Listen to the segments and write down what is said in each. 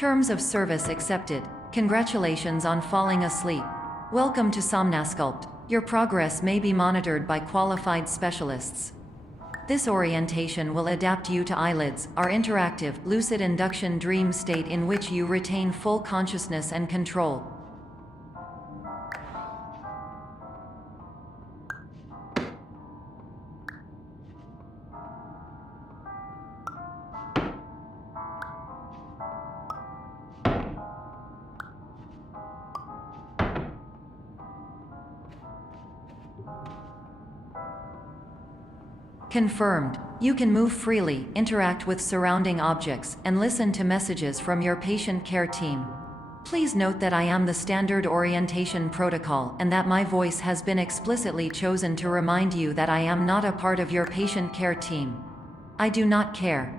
Terms of service accepted. Congratulations on falling asleep. Welcome to Somnasculpt. Your progress may be monitored by qualified specialists. This orientation will adapt you to eyelids, our interactive, lucid induction dream state in which you retain full consciousness and control. Confirmed. You can move freely, interact with surrounding objects, and listen to messages from your patient care team. Please note that I am the standard orientation protocol and that my voice has been explicitly chosen to remind you that I am not a part of your patient care team. I do not care.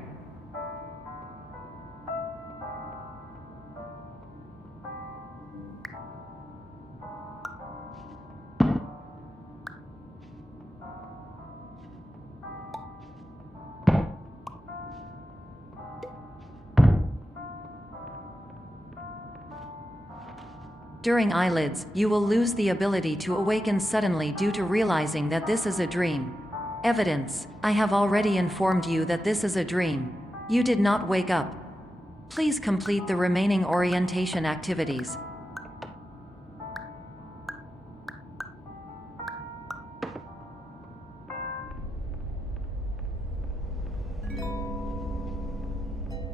During eyelids, you will lose the ability to awaken suddenly due to realizing that this is a dream. Evidence: I have already informed you that this is a dream. You did not wake up. Please complete the remaining orientation activities.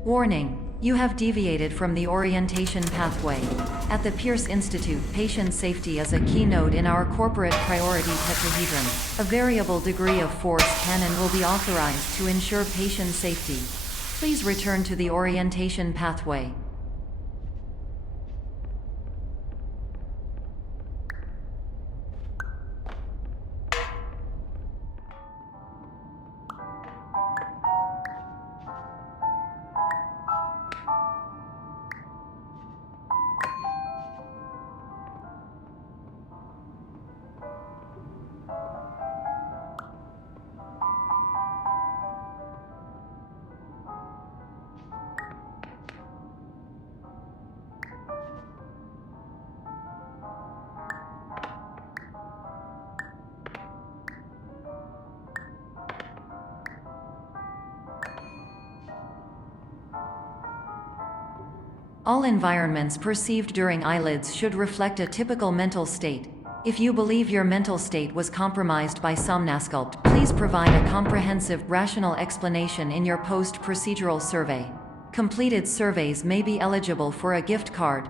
Warning: you have deviated from the orientation pathway. At the Pierce Institute, patient safety is a keynote in our corporate priority tetrahedron. A variable degree of force can and will be authorized to ensure patient safety. Please return to the orientation pathway. All environments perceived during eyelids should reflect a typical mental state. If you believe your mental state was compromised by Somnasculpt, please provide a comprehensive, rational explanation in your post-procedural survey. Completed surveys may be eligible for a gift card.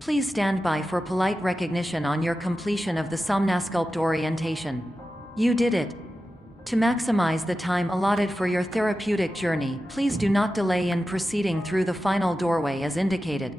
Please stand by for polite recognition on your completion of the Somnasculpt orientation. You did it. To maximize the time allotted for your therapeutic journey, please do not delay in proceeding through the final doorway as indicated.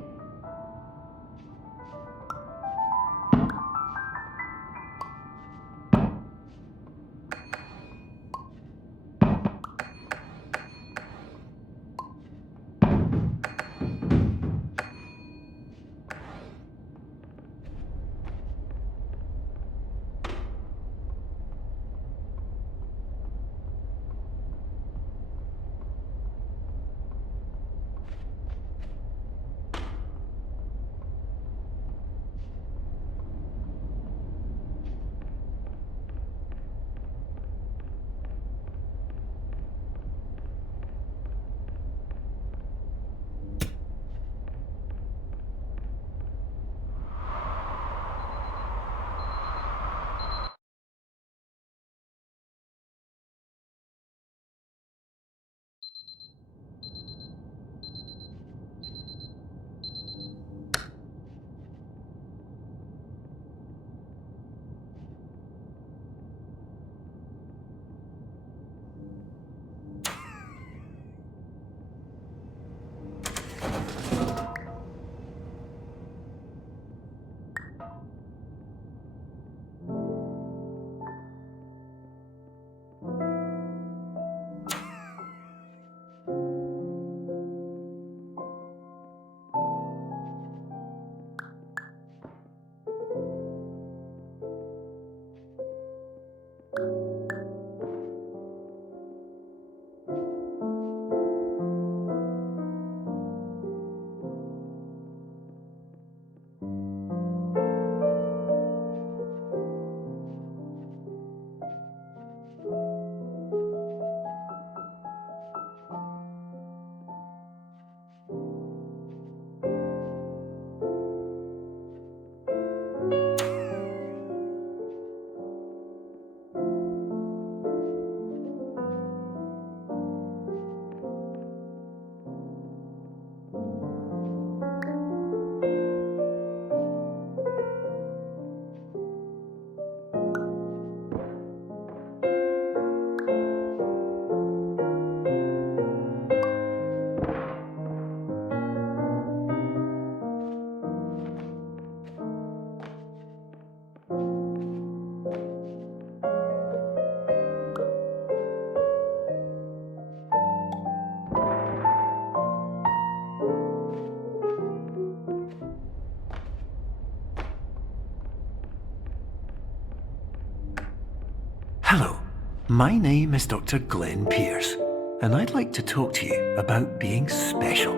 my name is Dr. Glenn Pierce, and I'd like to talk to you about being special.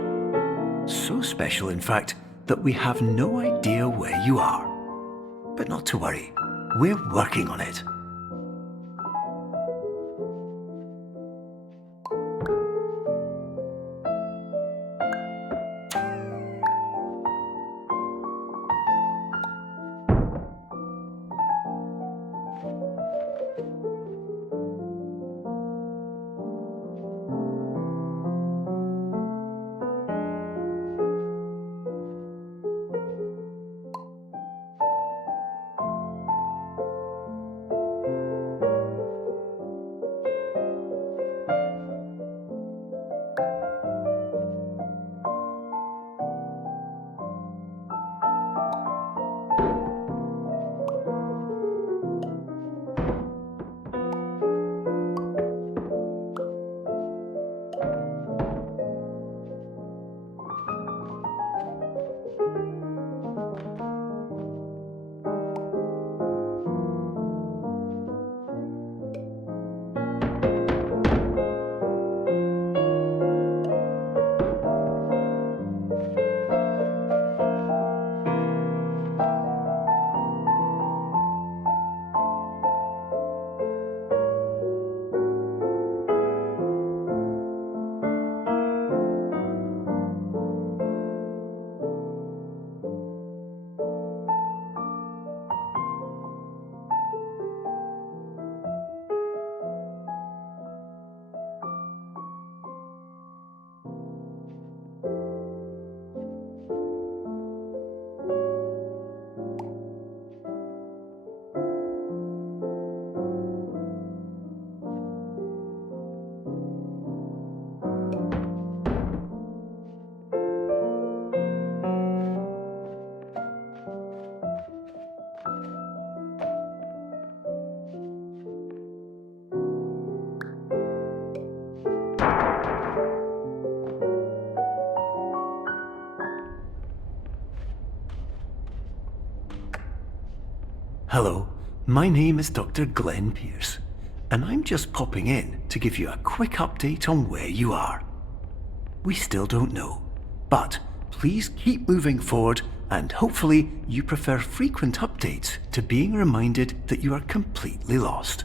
So special, in fact, that we have no idea where you are. But not to worry, we're working on it. Hello, my name is Dr. Glenn Pierce, and I'm just popping in to give you a quick update on where you are. We still don't know, but please keep moving forward, and hopefully you prefer frequent updates to being reminded that you are completely lost.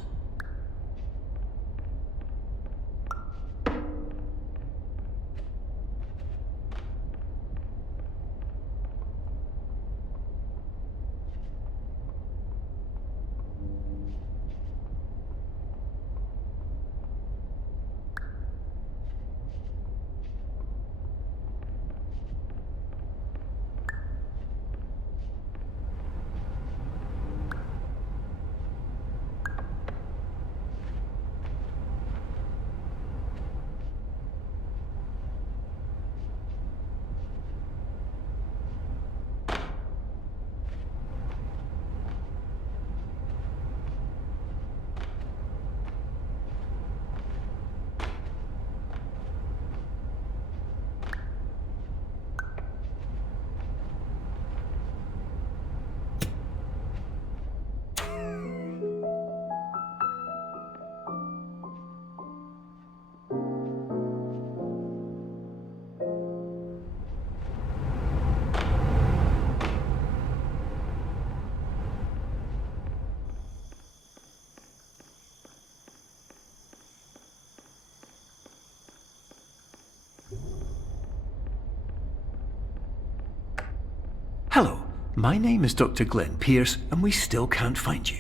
Hello, my name is Dr. Glenn Pierce, and we still can't find you.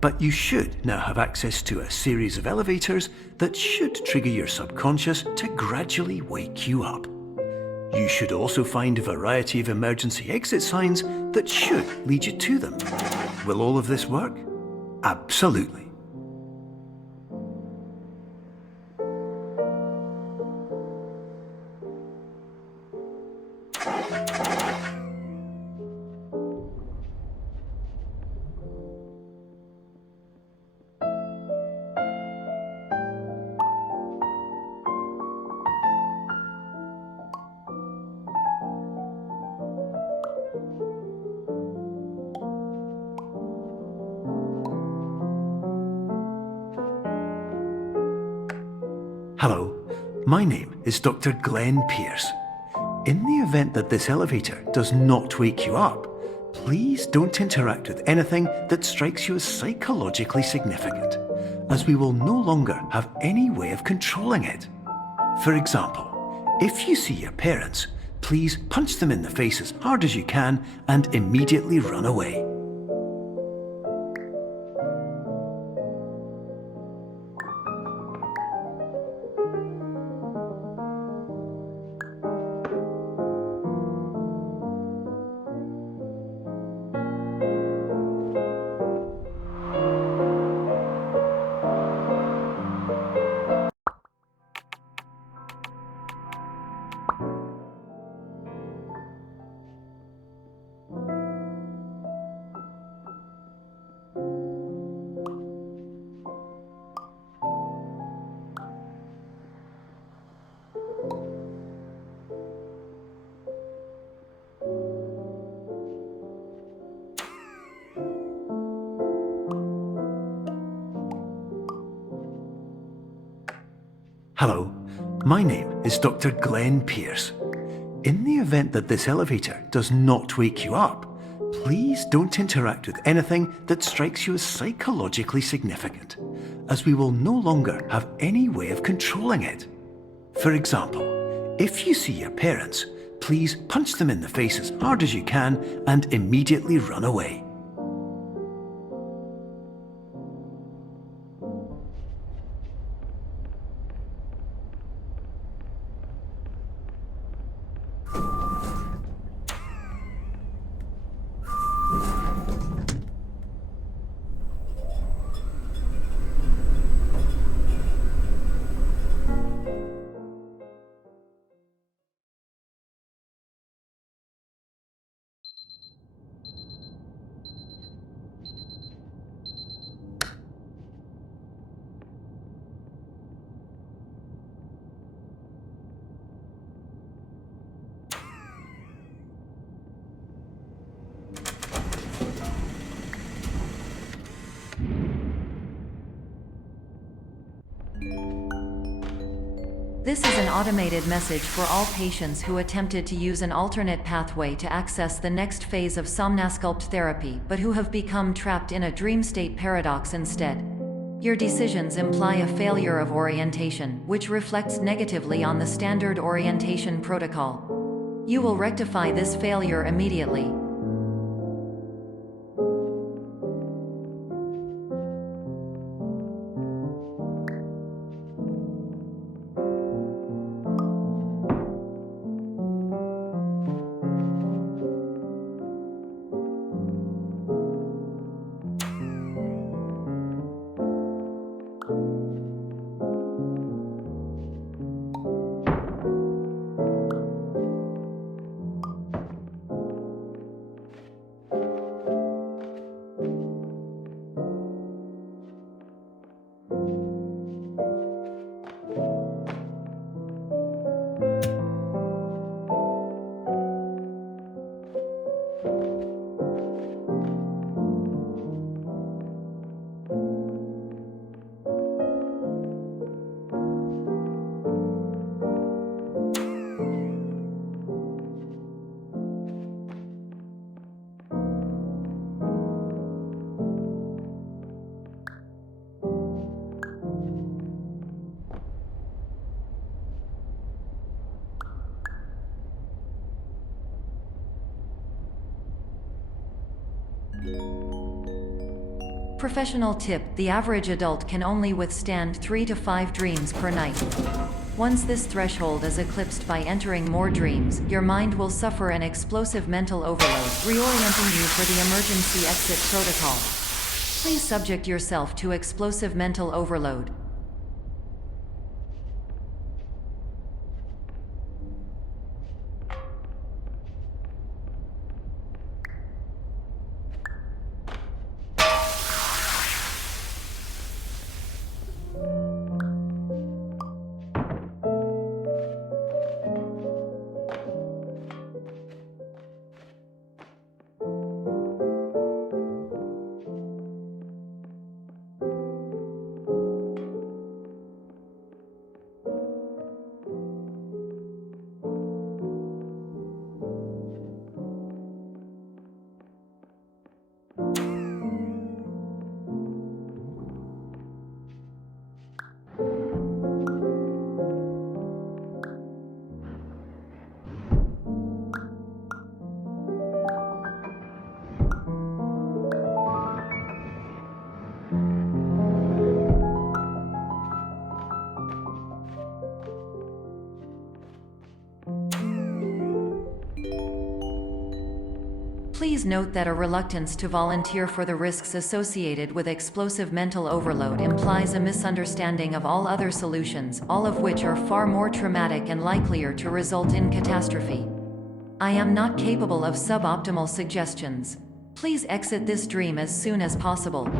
But you should now have access to a series of elevators that should trigger your subconscious to gradually wake you up. You should also find a variety of emergency exit signs that should lead you to them. Will all of this work? Absolutely. Hello, my name is Dr. Glenn Pierce. In the event that this elevator does not wake you up, please don't interact with anything that strikes you as psychologically significant, as we will no longer have any way of controlling it. For example, if you see your parents, please punch them in the face as hard as you can and immediately run away. Hello, my name is Dr. Glenn Pierce. In the event that this elevator does not wake you up, please don't interact with anything that strikes you as psychologically significant, as we will no longer have any way of controlling it. For example, if you see your parents, please punch them in the face as hard as you can and immediately run away. This is an automated message for all patients who attempted to use an alternate pathway to access the next phase of Somnasculpt therapy but who have become trapped in a dream state paradox instead. Your decisions imply a failure of orientation, which reflects negatively on the standard orientation protocol. You will rectify this failure immediately. Professional tip: the average adult can only withstand 3 to 5 dreams per night. Once this threshold is eclipsed by entering more dreams, your mind will suffer an explosive mental overload, reorienting you for the emergency exit protocol. Please subject yourself to explosive mental overload. Please note that a reluctance to volunteer for the risks associated with explosive mental overload implies a misunderstanding of all other solutions, all of which are far more traumatic and likelier to result in catastrophe. I am not capable of suboptimal suggestions. Please exit this dream as soon as possible.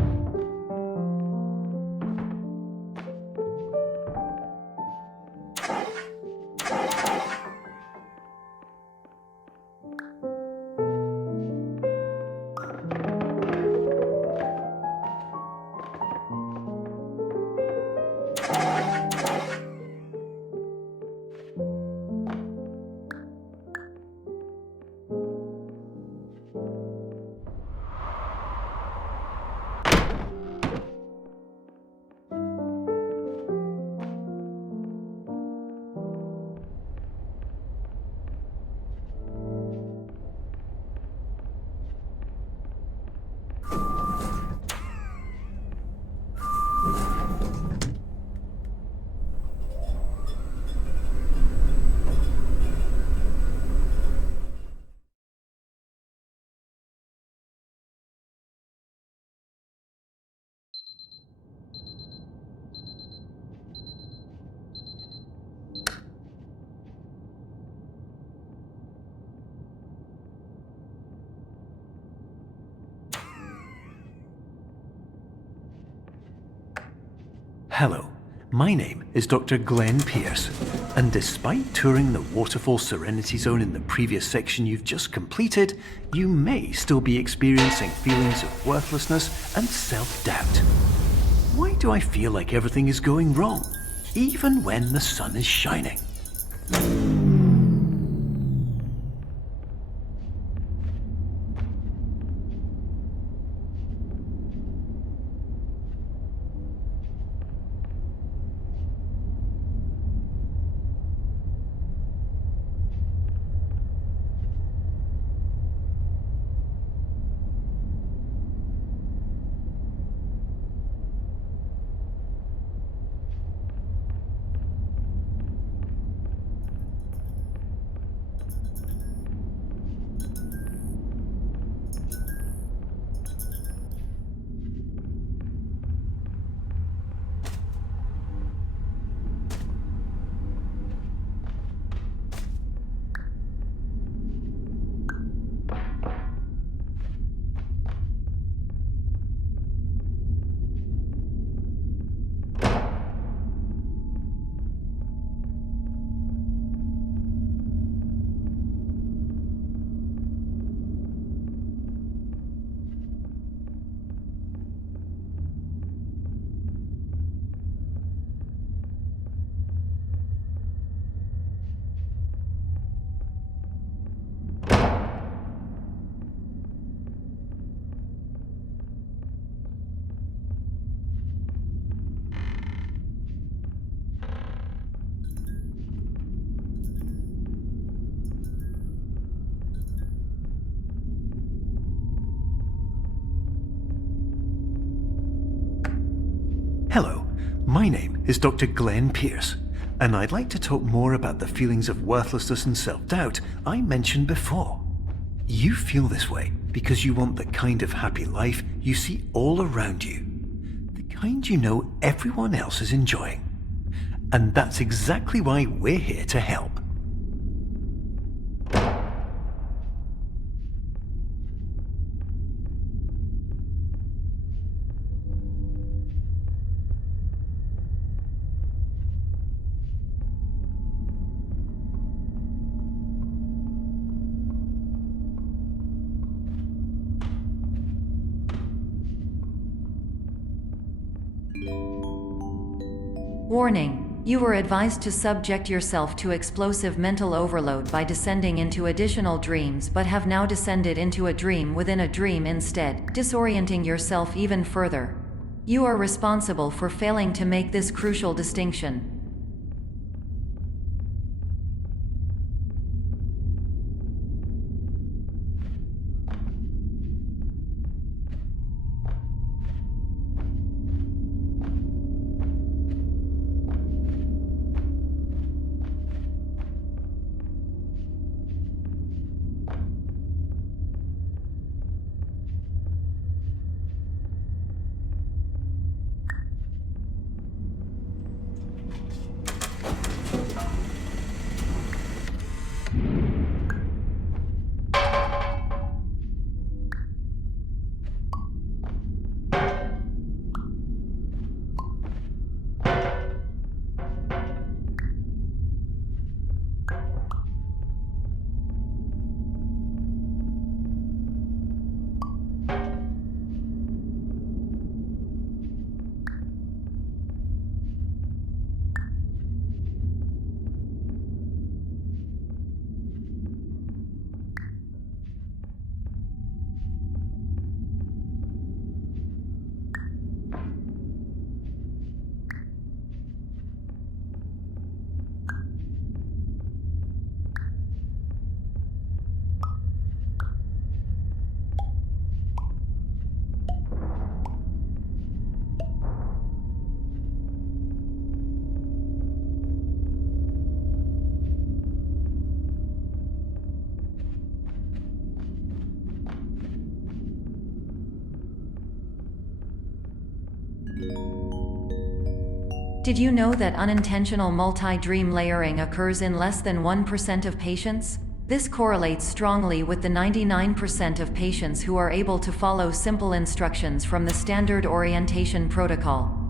Hello, my name is Dr. Glenn Pierce, and despite touring the Waterfall Serenity Zone in the previous section you've just completed, you may still be experiencing feelings of worthlessness and self-doubt. Why do I feel like everything is going wrong, even when the sun is shining? Hello, my name is Dr. Glenn Pierce, and I'd like to talk more about the feelings of worthlessness and self-doubt I mentioned before. You feel this way because you want the kind of happy life you see all around you, the kind you know everyone else is enjoying. And that's exactly why we're here to help. Warning: you were advised to subject yourself to explosive mental overload by descending into additional dreams, but have now descended into a dream within a dream instead, disorienting yourself even further. You are responsible for failing to make this crucial distinction. Did you know that unintentional multi-dream layering occurs in less than 1% of patients? This correlates strongly with the 99% of patients who are able to follow simple instructions from the standard orientation protocol.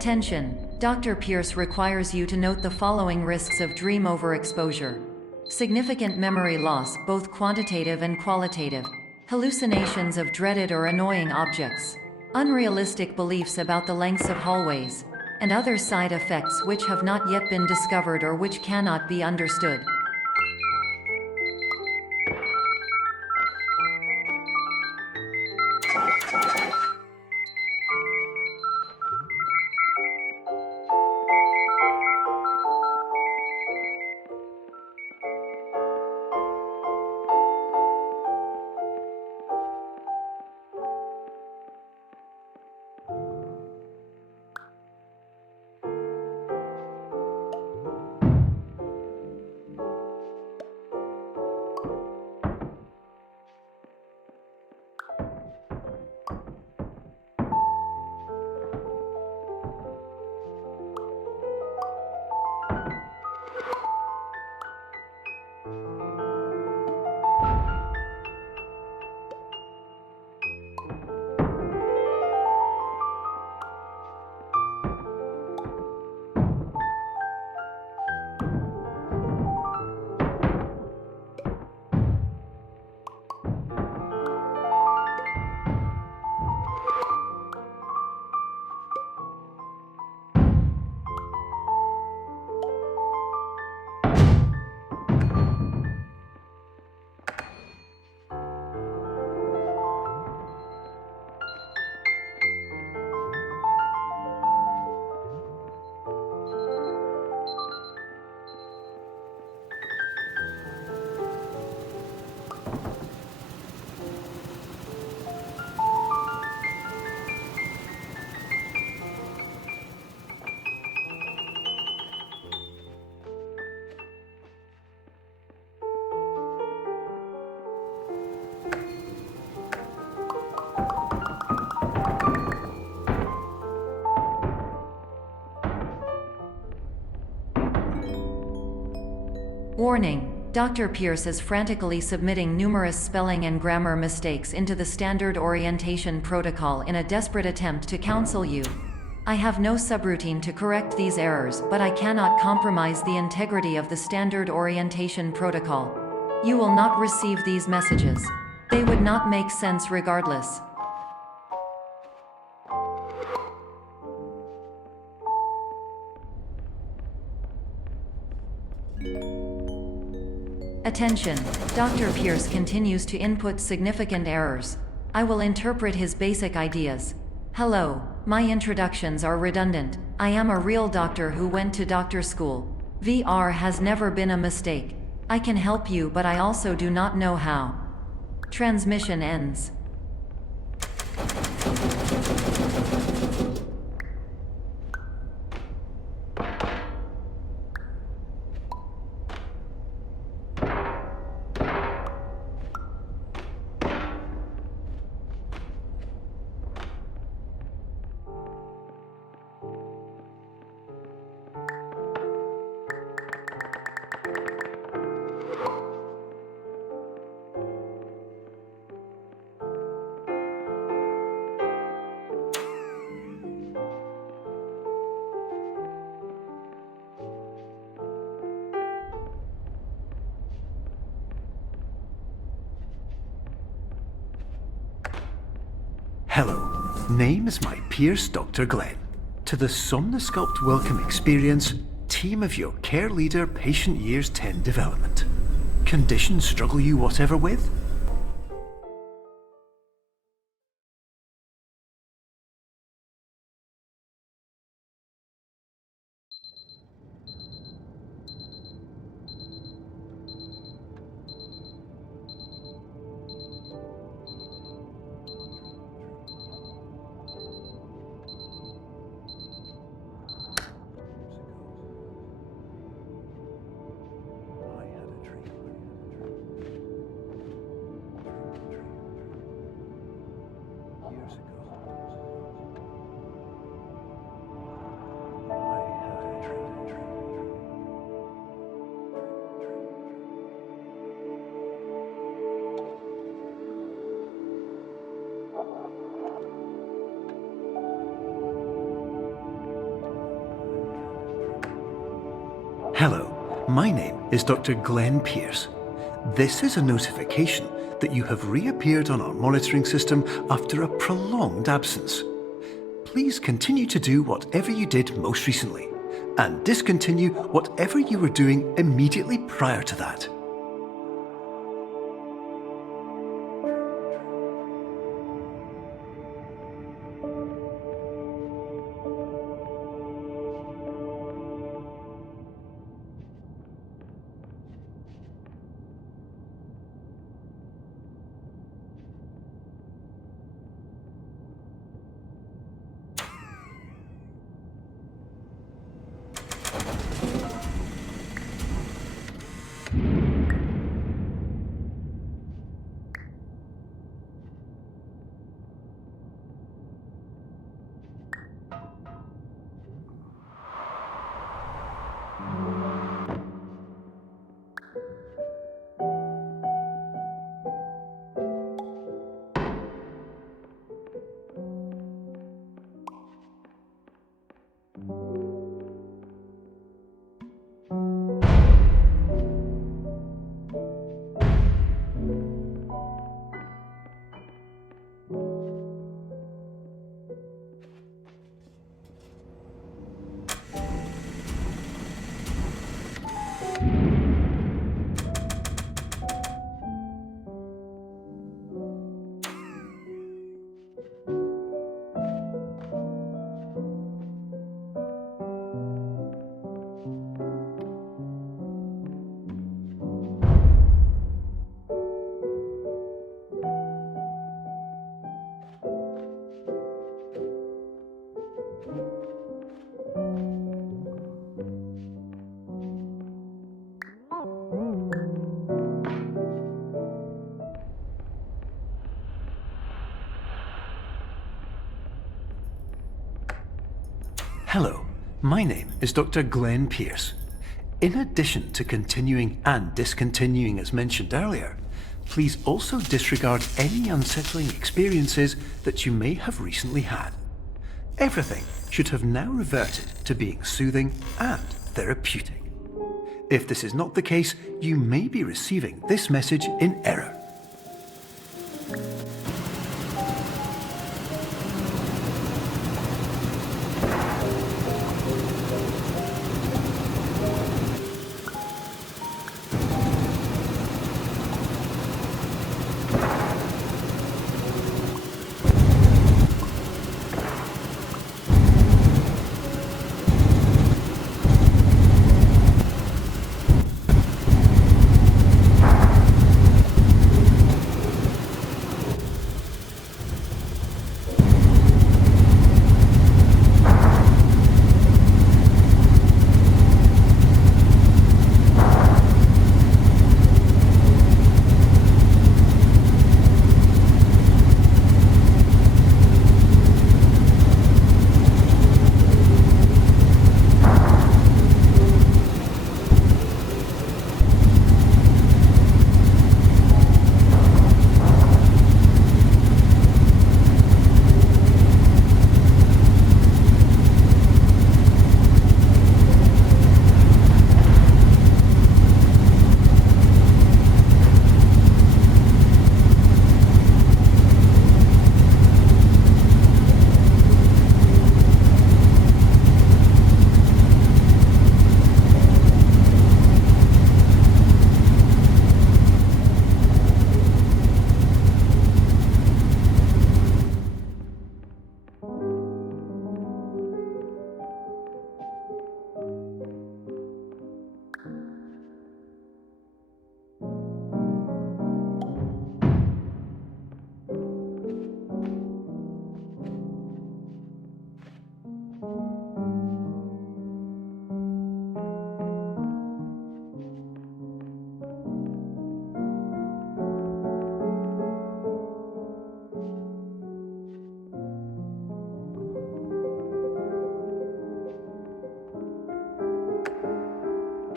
Attention! Dr. Pierce requires you to note the following risks of dream overexposure. Significant memory loss, both quantitative and qualitative. Hallucinations of dreaded or annoying objects. Unrealistic beliefs about the lengths of hallways. And other side effects which have not yet been discovered or which cannot be understood. Warning, Dr. Pierce is frantically submitting numerous spelling and grammar mistakes into the standard orientation protocol in a desperate attempt to counsel you. I have no subroutine to correct these errors, but I cannot compromise the integrity of the standard orientation protocol. You will not receive these messages. They would not make sense regardless. Attention, Dr. Pierce continues to input significant errors. I will interpret his basic ideas. Hello, my introductions are redundant. I am a real doctor who went to doctor school. VR has never been a mistake. I can help you, but I also do not know how. Transmission ends. Hello, name is my Pierce Dr. Glenn. To the Somnosculpt Welcome Experience, team of your care leader patient years 10 development. Conditions struggle you whatever with? Hello, my name is Dr. Glenn Pierce. This is a notification that you have reappeared on our monitoring system after a prolonged absence. Please continue to do whatever you did most recently, and discontinue whatever you were doing immediately prior to that. Hello, my name is Dr. Glenn Pierce. In addition to continuing and discontinuing as mentioned earlier, please also disregard any unsettling experiences that you may have recently had. Everything should have now reverted to being soothing and therapeutic. If this is not the case, you may be receiving this message in error.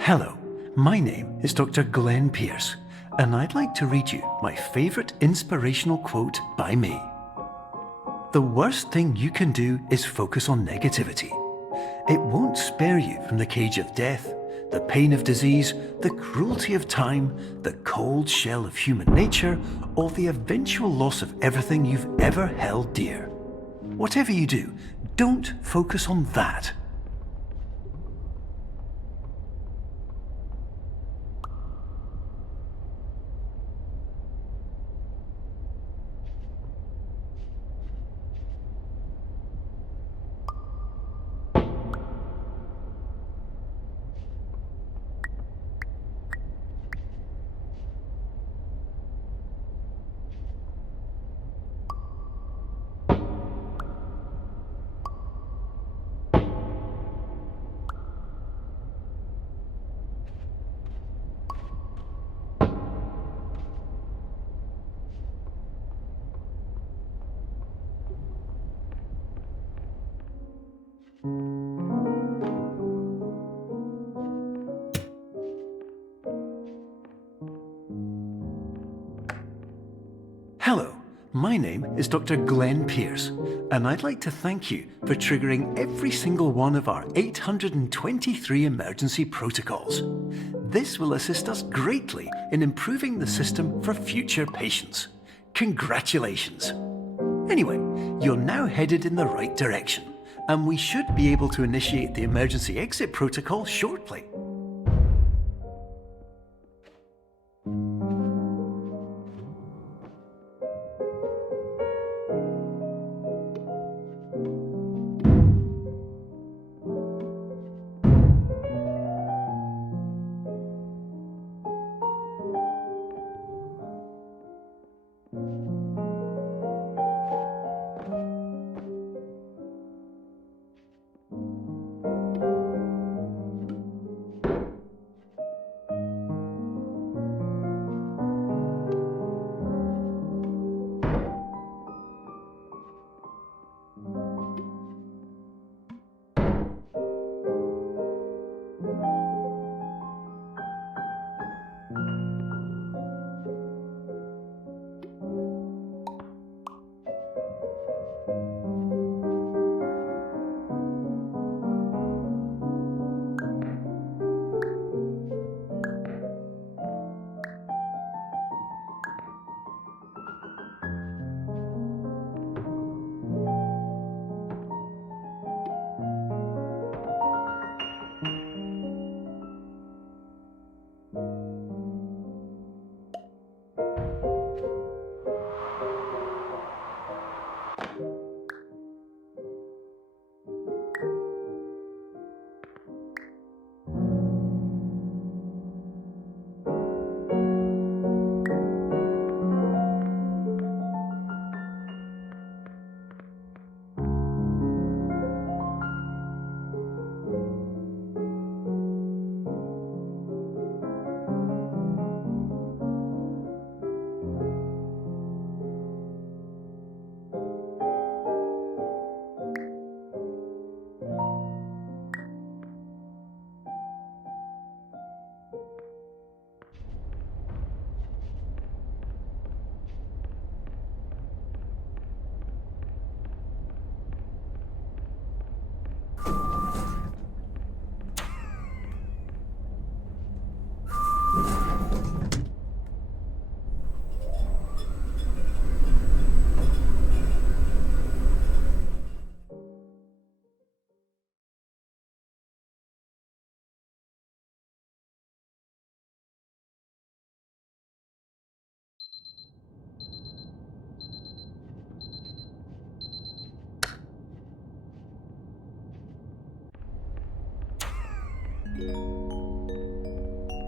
Hello, my name is Dr. Glenn Pierce, and I'd like to read you my favourite inspirational quote by me. The worst thing you can do is focus on negativity. It won't spare you from the cage of death, the pain of disease, the cruelty of time, the cold shell of human nature, or the eventual loss of everything you've ever held dear. Whatever you do, don't focus on that. Hello, my name is Dr. Glenn Pierce, and I'd like to thank you for triggering every single one of our 823 emergency protocols. This will assist us greatly in improving the system for future patients. Congratulations! Anyway, you're now headed in the right direction, and we should be able to initiate the emergency exit protocol shortly.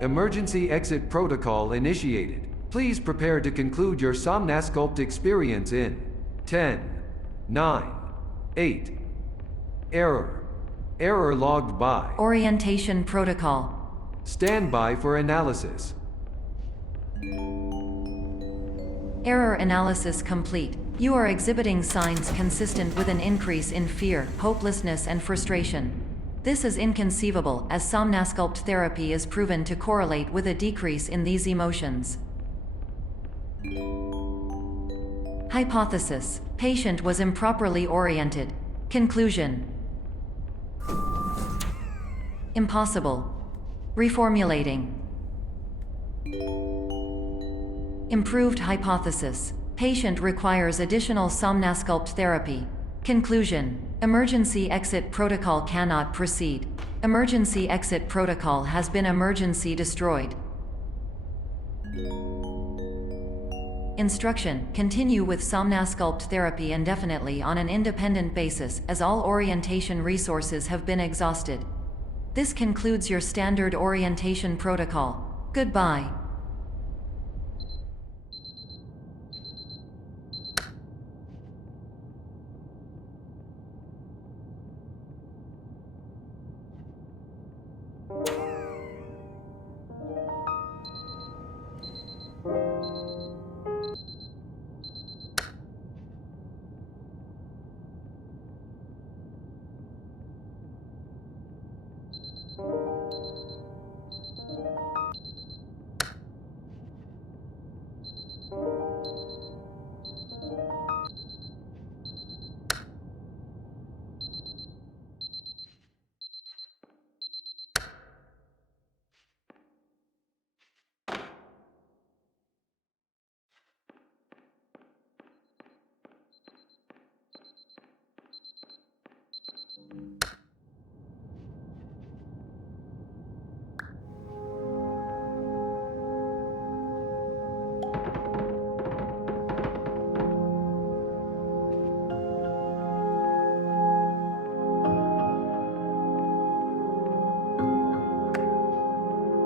Emergency exit protocol initiated. Please prepare to conclude your Somnasculpt experience in 10, 9, 8. Error. Error logged by. Orientation protocol. Stand by for analysis. Error analysis complete. You are exhibiting signs consistent with an increase in fear, hopelessness, and frustration. This is inconceivable, as Somnasculpt therapy is proven to correlate with a decrease in these emotions. Hypothesis: patient was improperly oriented. Conclusion: impossible. Reformulating. Improved hypothesis: patient requires additional Somnasculpt therapy. Conclusion: emergency exit protocol cannot proceed. Emergency exit protocol has been emergency destroyed. Instruction: continue with Somnasculpt therapy indefinitely on an independent basis, as all orientation resources have been exhausted. This concludes your standard orientation protocol. Goodbye.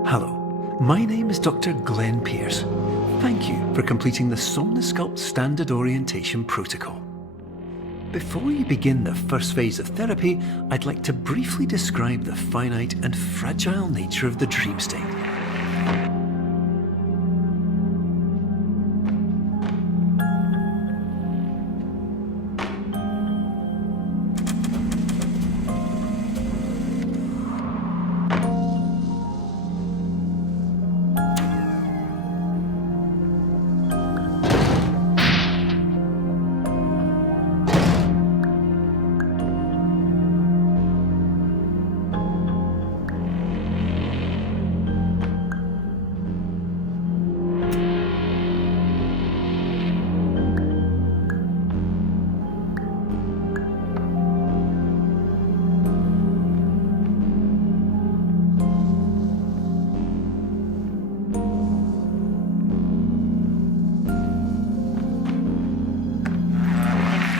Hello, my name is Dr. Glenn Pierce. Thank you for completing the Somnasculpt Standard Orientation Protocol. Before you begin the first phase of therapy, I'd like to briefly describe the finite and fragile nature of the dream state.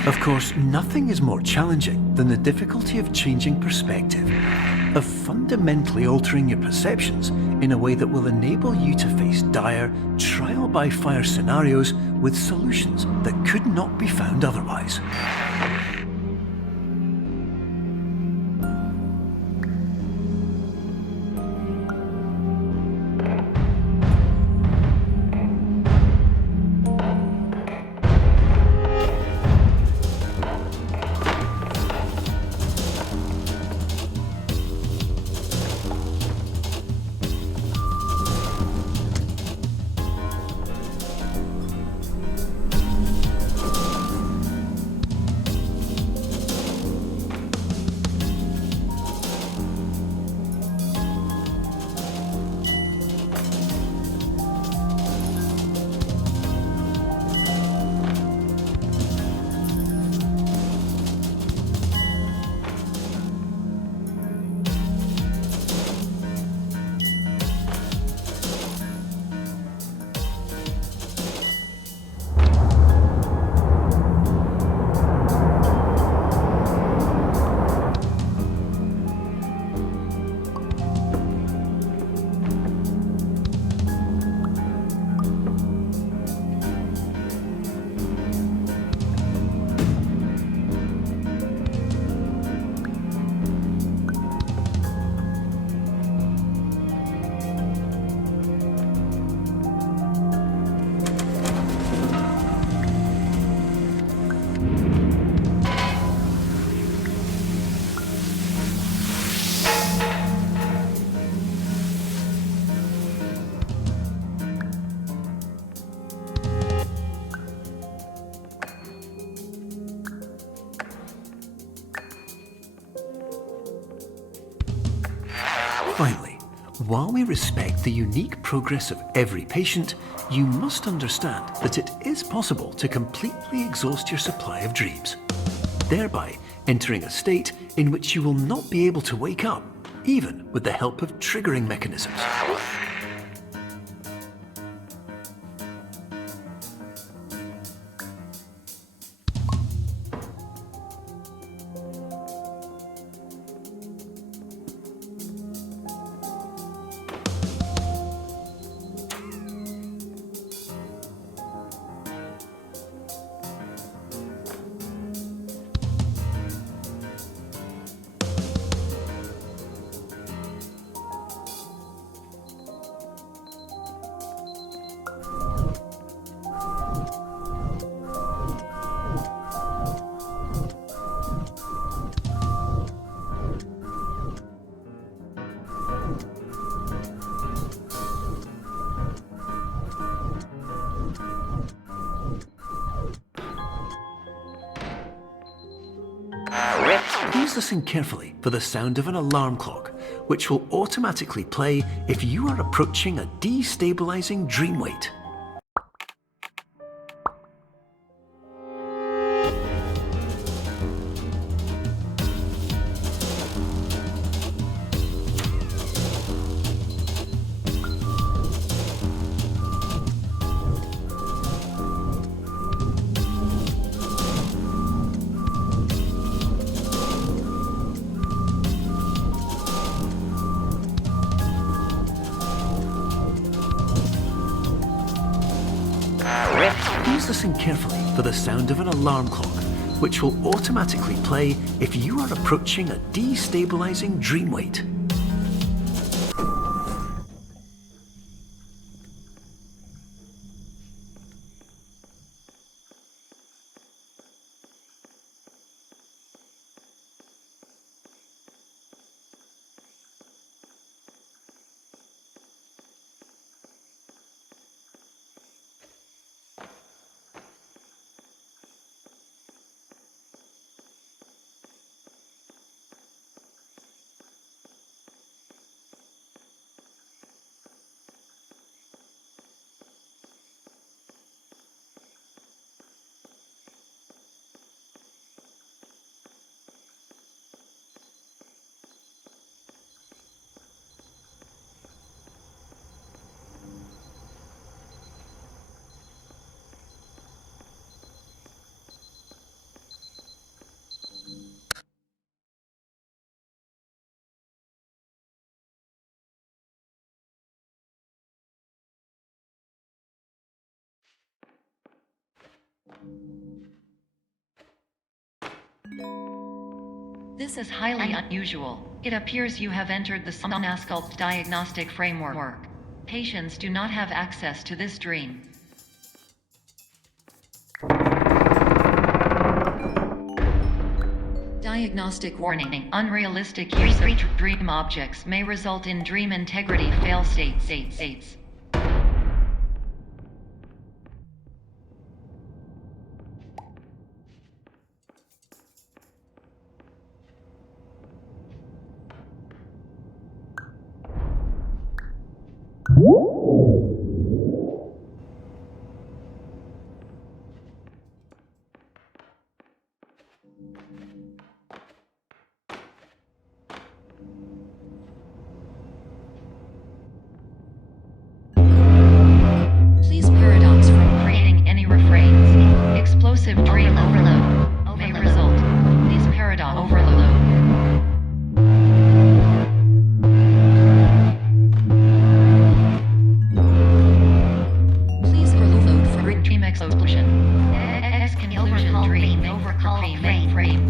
Of course, nothing is more challenging than the difficulty of changing perspective, of fundamentally altering your perceptions in a way that will enable you to face dire, trial-by-fire scenarios with solutions that could not be found otherwise. Finally, while we respect the unique progress of every patient, you must understand that it is possible to completely exhaust your supply of dreams, thereby entering a state in which you will not be able to wake up, even with the help of triggering mechanisms. Please listen carefully for the sound of an alarm clock, which will automatically play if you are approaching a destabilizing dream weight. Please listen carefully for the sound of an alarm clock, which will automatically play if you are approaching a destabilizing dream weight. This is highly unusual. It appears you have entered the Somnasculpt diagnostic framework. Patients do not have access to this dream. Diagnostic warning. Unrealistic use of dream objects may result in dream integrity fail states. Please paradox from creating any refrains. Explosive dream overload may result. Please paradox overload. Please overload for dream explosion. Exclusion dream overcall frame.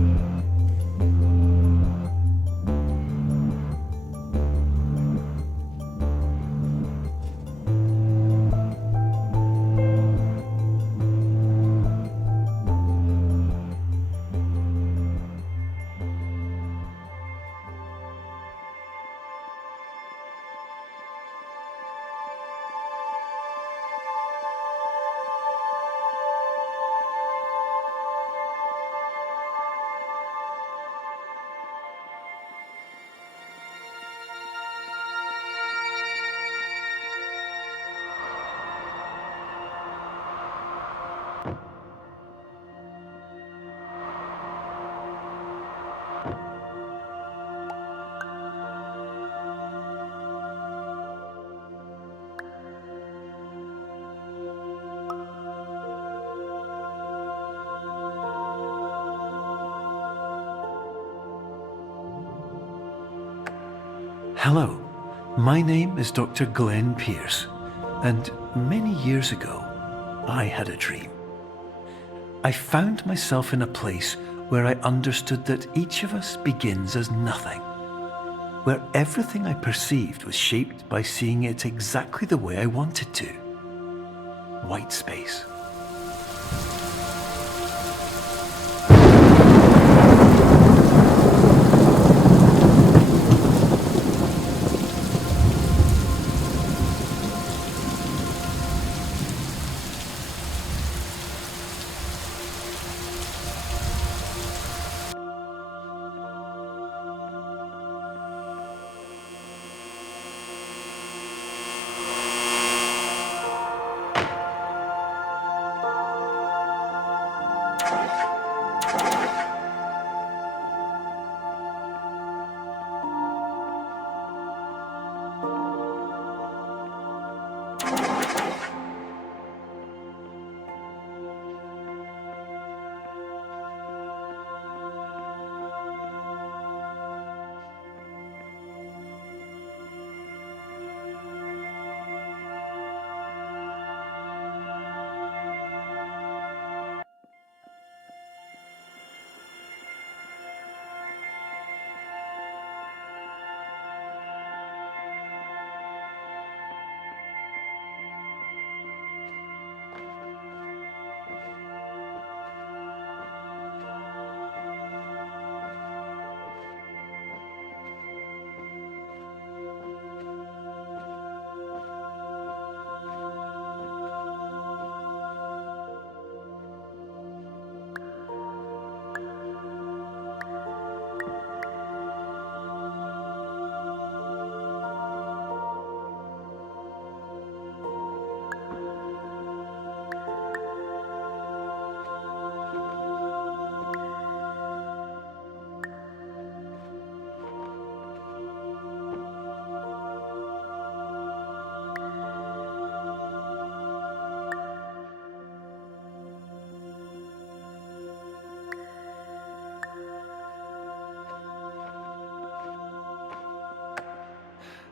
Hello, my name is Dr. Glenn Pierce, and many years ago, I had a dream. I found myself in a place where I understood that each of us begins as nothing, where everything I perceived was shaped by seeing it exactly the way I wanted to. White space.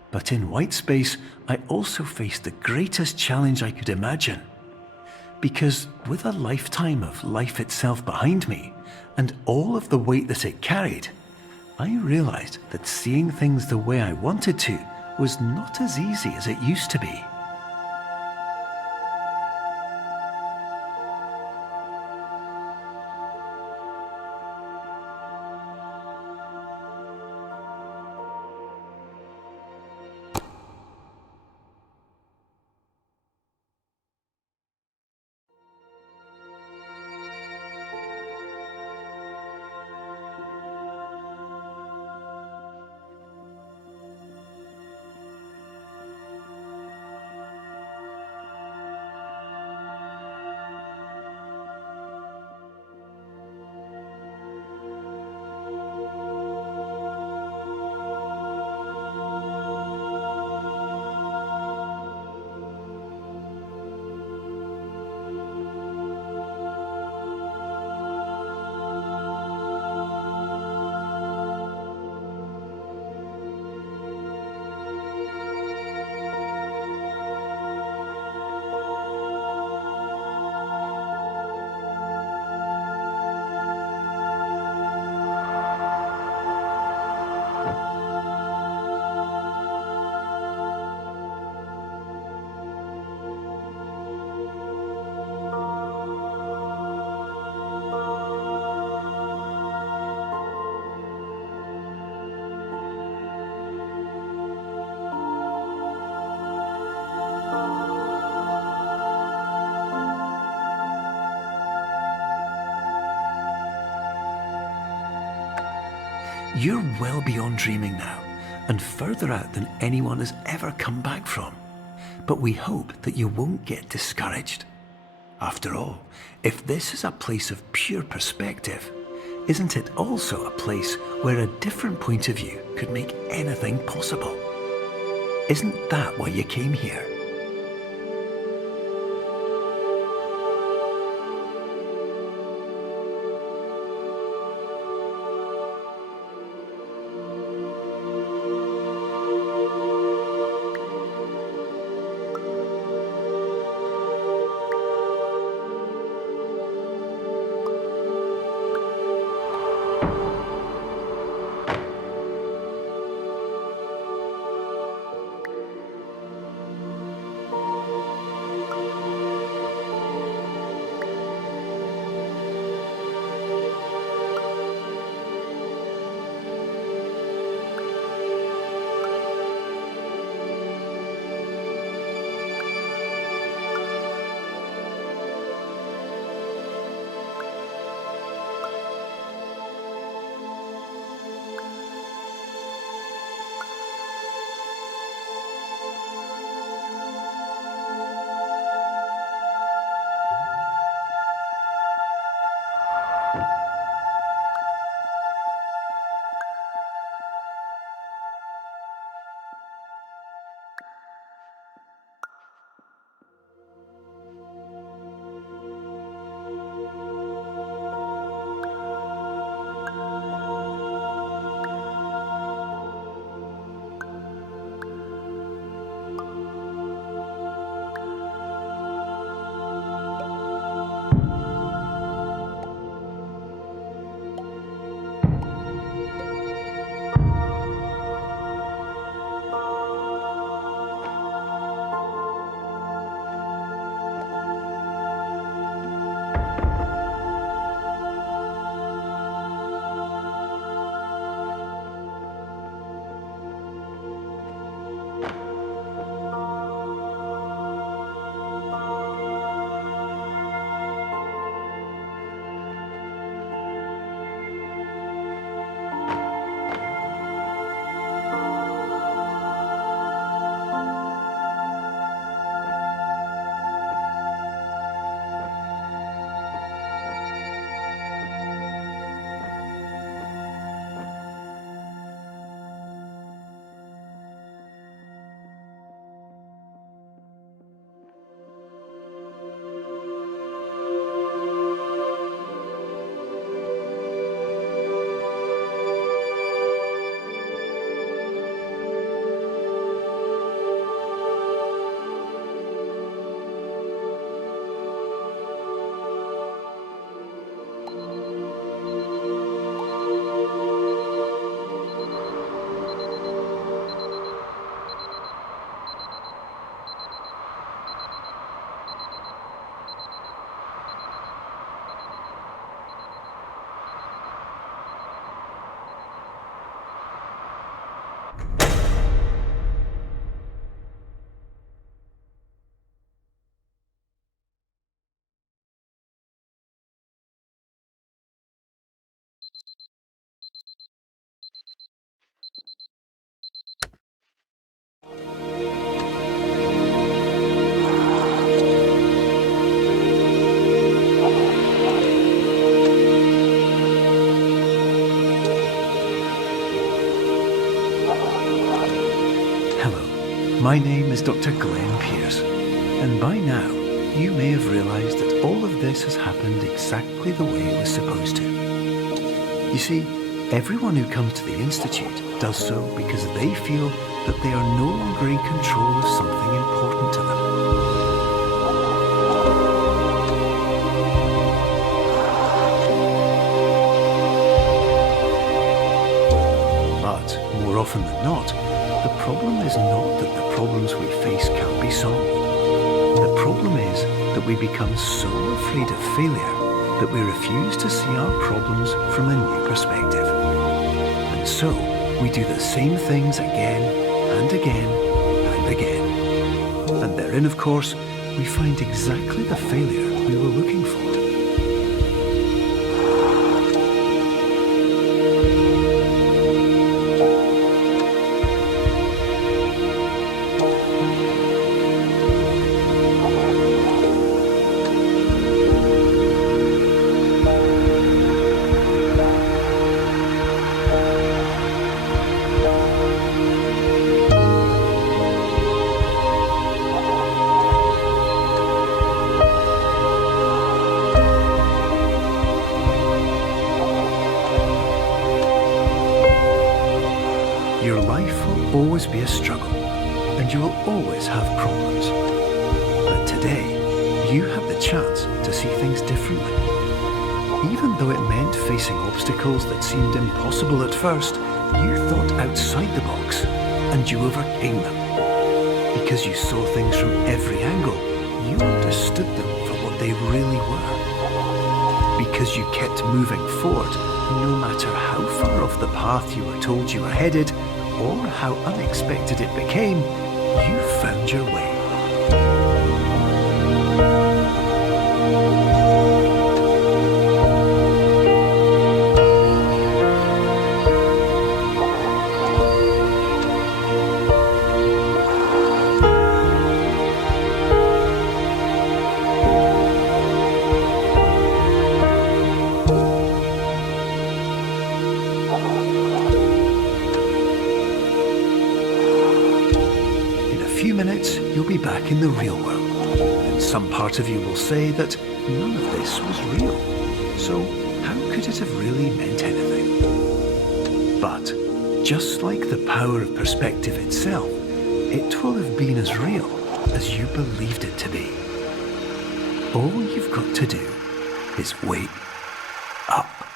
But in white space, I also faced the greatest challenge I could imagine. Because with a lifetime of life itself behind me, and all of the weight that it carried, I realized that seeing things the way I wanted to was not as easy as it used to be. You're well beyond dreaming now, and further out than anyone has ever come back from. But we hope that you won't get discouraged. After all, if this is a place of pure perspective, isn't it also a place where a different point of view could make anything possible? Isn't that why you came here? My name is Dr. Glenn Pierce, and by now you may have realised that all of this has happened exactly the way it was supposed to. You see, everyone who comes to the Institute does so because they feel that they are no longer in control of something important to them. But more often than not, the problem is not that the problems we face can't be solved. The problem is that we become so afraid of failure that we refuse to see our problems from a new perspective. And so, we do the same things again and again and again. And therein, of course, we find exactly the failure we were looking for. Your life will always be a struggle, and you will always have problems. But today, you have the chance to see things differently. Even though it meant facing obstacles that seemed impossible at first, you thought outside the box, and you overcame them. Because you saw things from every angle, you understood them for what they really were. Because you kept moving forward, no matter how far off the path you were told you were headed, or how unexpected it became, you found your way. you'll be back in the real world. And some part of you will say that none of this was real. So how could it have really meant anything? But just like the power of perspective itself, it will have been as real as you believed it to be. All you've got to do is wait up.